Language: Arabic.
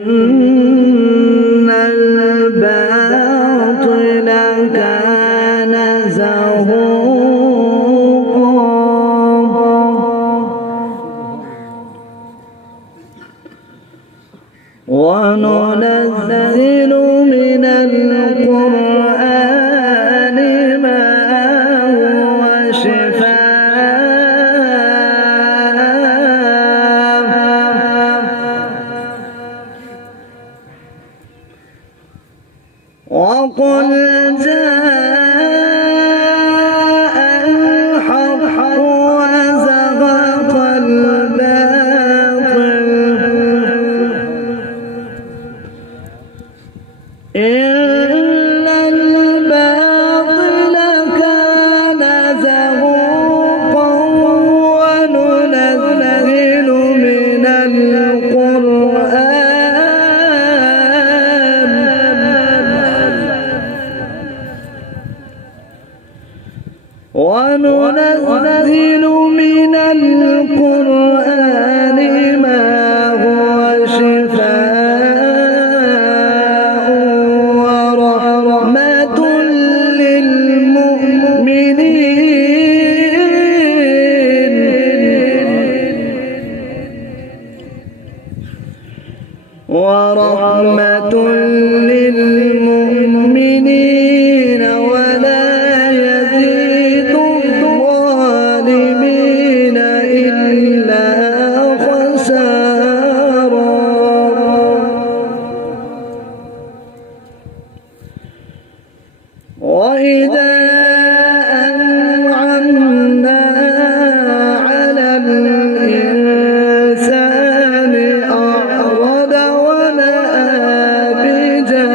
إن الباطل كان زهوقا وننزل من القرآن ما هو وقل جاء الحق وزهق الباطل إن الباطل كان زهوقا وننزل من القرآن ما هو شفاء ورحمة للمؤمنين